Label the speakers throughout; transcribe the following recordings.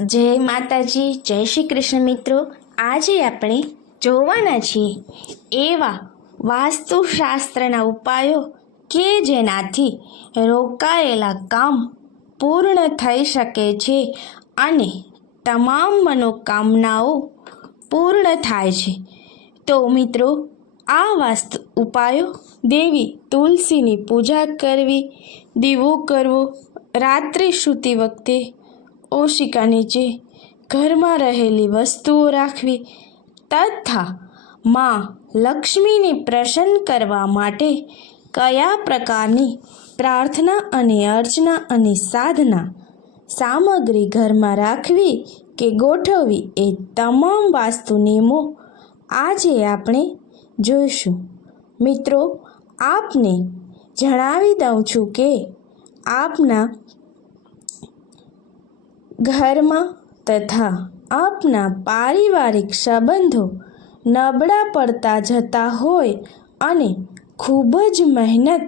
Speaker 1: જય માતાજી, જય શ્રી કૃષ્ણ મિત્રો. આજે આપણે જોવાના છીએ એવા વાસ્તુશાસ્ત્રના ઉપાયો કે જેનાથી રોકાયેલા કામ પૂર્ણ થઈ શકે છે અને તમામ મનોકામનાઓ પૂર્ણ થાય છે. તો મિત્રો, આ વાસ્તુ ઉપાયો દેવી તુલસીની પૂજા કરવી, દીવો કરવો, રાત્રે સૂતી વખતે ઓશિકા નીચે ઘરમાં રહેલી વસ્તુઓ રાખવી તથા માં લક્ષ્મીને પ્રસન્ન કરવા માટે કયા પ્રકારની પ્રાર્થના અને અર્ચના અને સાધના સામગ્રી ઘરમાં રાખવી કે ગોઠવવી એ તમામ વાસ્તુ નિયમો આજે આપણે જોઈશું. મિત્રો, આપને જણાવી દઉં છું કે આપના ઘરમાં તથા આપના પારિવારિક સંબંધો નબળા પડતા જતા હોય અને ખૂબ જ મહેનત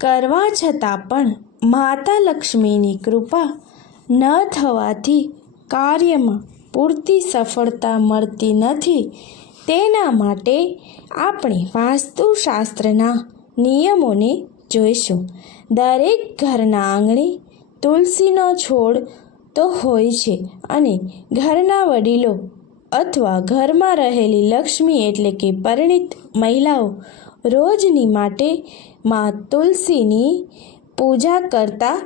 Speaker 1: કરવા છતાં પણ માતા લક્ષ્મીની કૃપા ન થવાથી કાર્યમાં પૂરતી સફળતા મળતી નથી. તેના માટે આપણે વાસ્તુશાસ્ત્રના નિયમોને જોઈશું. દરેક ઘરના આંગણે તુલસીનો છોડ તો હોય છે અને ઘરના વડીલો અથવા ઘરમાં રહેલી લક્ષ્મી એટલે કે પરિણિત મહિલાઓ રોજની માટે માં તુલસીની પૂજા કરતા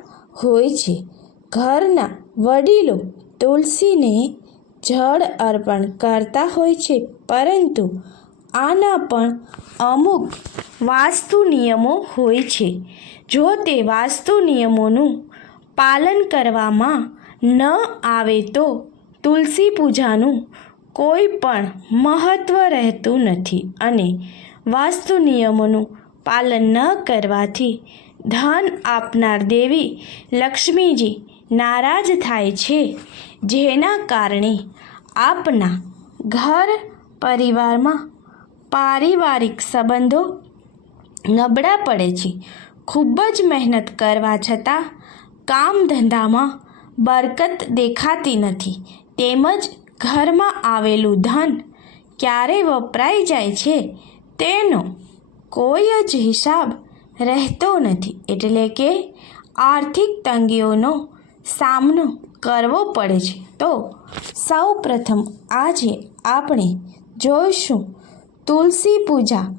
Speaker 1: હોય છે. ઘરના વડીલો તુલસીને જળ અર્પણ કરતા હોય છે, પરંતુ આના પણ અમુક વાસ્તુ નિયમો હોય છે. જો તે વાસ્તુ નિયમોનું પાલન કરવામાં ન આવે તો તુલસી પૂજાનું કોઈ પણ મહત્ત્વ રહેતું નથી અને વાસ્તુ નિયમોનું પાલન ન કરવાથી ધન આપનાર દેવી લક્ષ્મીજી નારાજ થાય છે, જેના કારણે આપના ઘર પરિવારમાં પારિવારિક સંબંધો નબળા પડે છે. ખૂબ જ મહેનત કરવા છતાં કામ ધંધામાં બરકત દેખાતી નથી. તેમજ ઘરમાં આવેલું ધન ક્યારે વપરાઈ જાય છે, તેનો કોઈ જ હિસાબ રહેતો નથી. એટલે કે આર્થિક તંગીઓનો સામનો કરવો પડે છે. તો સૌ પ્રથમ આજે આપણે જોઈશું તુલસી પૂજા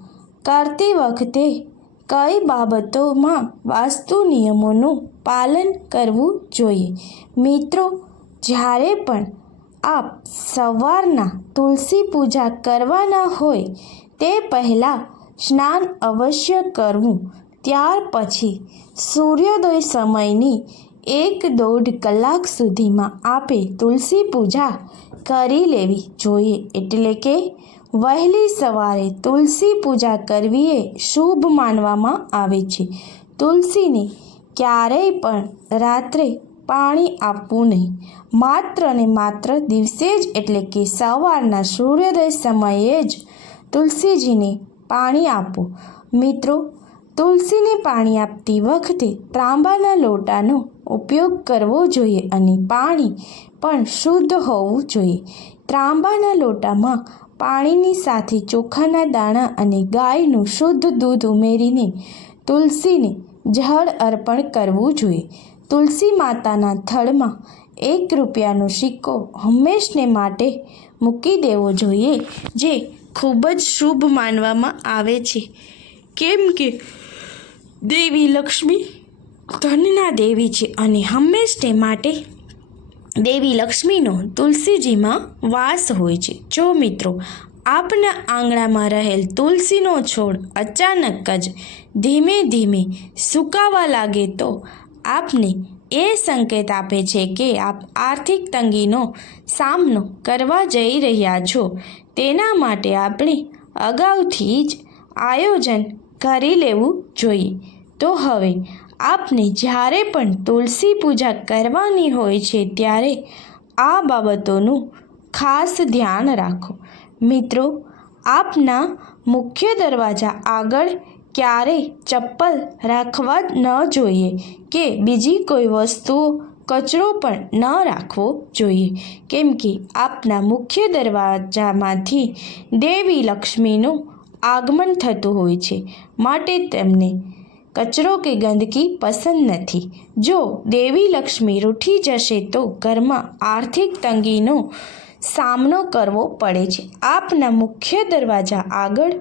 Speaker 1: કરતી વખતે કઈ બાબતોમાં વાસ્તુ નિયમોનું પાલન કરવું જોઈએ. મિત્રો, જ્યારે પણ આપ સવારના તુલસી પૂજા કરવાના હોય, તે પહેલાં સ્નાન અવશ્ય કરવું. ત્યાર પછી સૂર્યોદય સમયની એક દોઢ કલાક સુધીમાં આપે તુલસી પૂજા કરી લેવી જોઈએ. એટલે કે, વહેલી સવારે તુલસી પૂજા કરવી એ શુભ માનવામાં આવે છે. તુલસીને ક્યારેય પણ રાત્રે પાણી આપવું નહીં. માત્ર ને માત્ર દિવસે જ એટલે કે સવારના સૂર્યોદય સમયે જ તુલસીજીને પાણી આપવું મિત્રો, તુલસીને પાણી આપતી વખતે ત્રાંબાના લોટાનો ઉપયોગ કરવો જોઈએ અને પાણી પણ શુદ્ધ હોવું જોઈએ. ત્રાંબાના લોટામાં પાણીની સાથે ચોખાના દાણા અને ગાયનું શુદ્ધ દૂધ ઉમેરીને તુલસીને જળ અર્પણ કરવું જોઈએ. તુલસી માતાના થળમાં એક રૂપિયાનો સિક્કો હંમેશને માટે મૂકી દેવો જોઈએ, જે ખૂબ જ શુભ માનવામાં આવે છે. કેમ કે દેવી લક્ષ્મી ધનના દેવી છે અને હંમેશને માટે દેવી લક્ષ્મીનો તુલસીજીમાં વાસ હોય છે. જો મિત્રો આપના આંગણામાં રહેલ તુલસીનો છોડ અચાનક જ ધીમે ધીમે સુકાવા લાગે તો આપને એ સંકેત આપે છે કે આપ આર્થિક તંગીનો સામનો કરવા જઈ રહ્યા છો. તેના માટે આપણે અગાઉથી જ આયોજન કરી લેવું જોઈએ. તો હવે આપને જ્યારે પણ તુલસી પૂજા કરવાની હોય છે ત્યારે આ બાબતોનું ખાસ ધ્યાન રાખો. મિત્રો, આપના મુખ્ય દરવાજા આગળ ક્યારેય ચપ્પલ રાખવા ન જોઈએ કે બીજી કોઈ વસ્તુઓ કચરો પણ ન રાખવો જોઈએ. કેમ કે આપના મુખ્ય દરવાજામાંથી દેવી લક્ષ્મીનું આગમન થતું હોય છે. માટે તેમને કચરો કે ગંદકી પસંદ નથી. જો દેવી લક્ષ્મી રૂઠી જશે તો ઘરમાં આર્થિક તંગીનો સામનો કરવો પડે છે. આપના મુખ્ય દરવાજા આગળ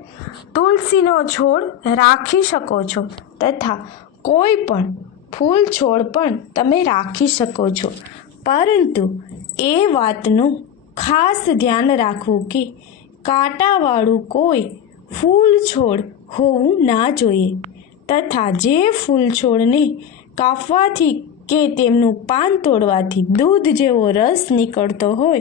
Speaker 1: તુલસીનો છોડ રાખી શકો છો તથા કોઈ પણ ફૂલ છોડ પણ તમે રાખી શકો છો. પરંતુ એ વાતનું ખાસ ધ્યાન રાખવું કે કાંટાવાળું કોઈ ફૂલ છોડ હોવું ના જોઈએ તથા જે ફૂલ છોડને કાપવાથી કે તેમનું પાન તોડવાથી દૂધ જેવો રસ નીકળતો હોય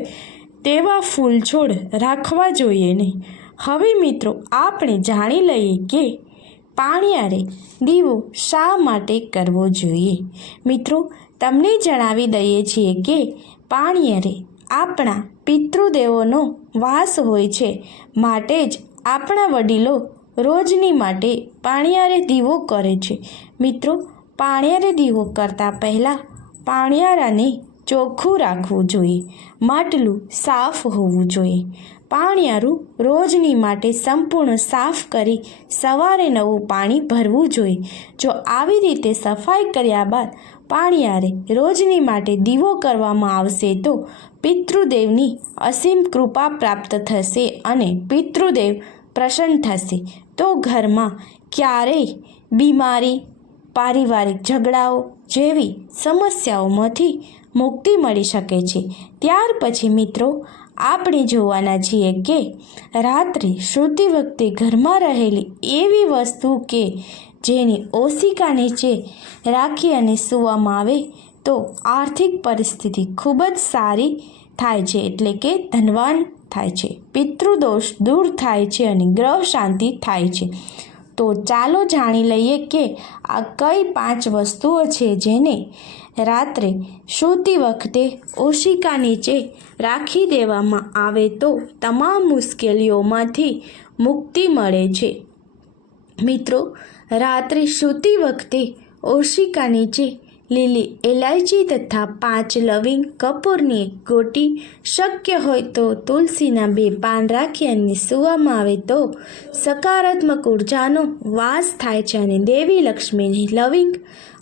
Speaker 1: તેવા ફૂલ છોડ રાખવા જોઈએ નહીં. હવે મિત્રો, આપણે જાણી લઈએ કે પાણિયારે દીવો શા માટે કરવો જોઈએ? મિત્રો, તમને જણાવી દઈએ છીએ કે પાણિયારે આપણા પિતૃદેવોનો વાસ હોય છે. માટે જ આપણા વડીલો રોજની માટે પાણિયારે દીવો કરે છે. મિત્રો, પાણિયારે દીવો કરતાં પહેલાં પાણિયારાને ચોખ્ખું રાખવું જોઈએ, માટલું સાફ હોવું જોઈએ. પાણિયારું રોજની માટે સંપૂર્ણ સાફ કરી સવારે નવું પાણી ભરવું જોઈએ. જો આવી રીતે સફાઈ કર્યા બાદ પાણિયારે રોજની માટે દીવો કરવામાં આવશે તો પિતૃદેવની અસીમ કૃપા પ્રાપ્ત થશે અને પિતૃદેવ પ્રસન્ન થશે. તો ઘરમાં ક્યારેય બીમારી, પારિવારિક ઝઘડાઓ જેવી સમસ્યાઓમાંથી મુક્તિ મળી શકે છે. ત્યાર પછી મિત્રો, આપણે જોવાના છીએ કે રાત્રે શ્રુતિ વખતે ઘરમાં રહેલી એવી વસ્તુ કે જેની ઓશિકા નીચે રાખી અને સૂવામાં આવે, તો આર્થિક પરિસ્થિતિ ખૂબ જ સારી થાય છે એટલે કે ધનવાન થાય છે. પિતૃદોષ દૂર થાય છે અને ગ્રહ શાંતિ થાય છે. તો ચાલો જાણી લઈએ કે આ કઈ પાંચ વસ્તુઓ છે જેને રાત્રે સૂતી વખતે ઓશિકા નીચે રાખી દેવામાં આવે તો તમામ મુશ્કેલીઓમાંથી મુક્તિ મળે છે. મિત્રો, રાત્રે સૂતી વખતે ઓશિકા નીચે લીલી એલાયચી તથા પાંચ લવિંગ કપૂરની એક ગોટી શક્ય હોય તો તુલસીના બે પાન રાખી અને સૂવામાં આવે તો સકારાત્મક ઉર્જાનો વાસ થાય છે અને દેવી લક્ષ્મીની લવિંગ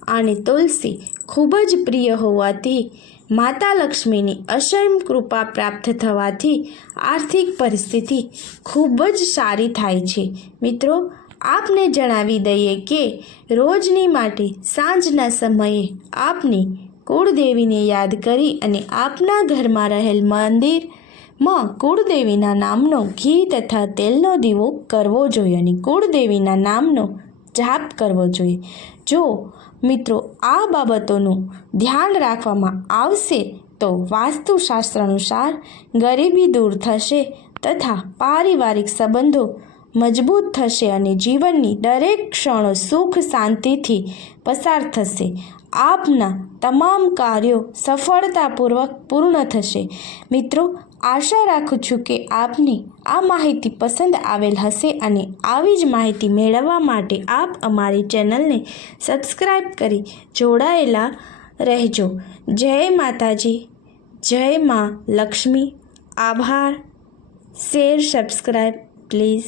Speaker 1: અને તુલસી ખૂબ જ પ્રિય હોવાથી માતા લક્ષ્મીની અસંયમ કૃપા પ્રાપ્ત થવાથી આર્થિક પરિસ્થિતિ ખૂબ જ સારી થાય છે. મિત્રો આપને જણાવી દઈએ કે રોજની માટે સાંજના સમયે આપની કુળદેવીને યાદ કરી અને આપના ઘરમાં રહેલ મંદિરમાં કુળદેવીના નામનો ઘી તથા તેલનો દીવો કરવો જોઈએ અને કુળદેવીના નામનો જાપ કરવો જોઈએ. જો મિત્રો આ બાબતોનું ધ્યાન રાખવામાં આવશે તો વાસ્તુશાસ્ત્ર અનુસાર ગરીબી દૂર થશે તથા પારિવારિક સંબંધો મજબૂત થશે અને જીવનની દરેક ક્ષણો સુખ શાંતિથી પસાર થશે. આપના તમામ કાર્યો સફળતાપૂર્વક પૂર્ણ થશે. મિત્રો, આશા રાખું છું કે આપને આ માહિતી પસંદ આવેલ હશે અને આવી જ માહિતી મેળવવા માટે આપ અમારી ચેનલને સબસ્ક્રાઈબ કરી જોડાયેલા રહેજો. જય માતાજી. જય માં લક્ષ્મી. આભાર. Share subscribe please.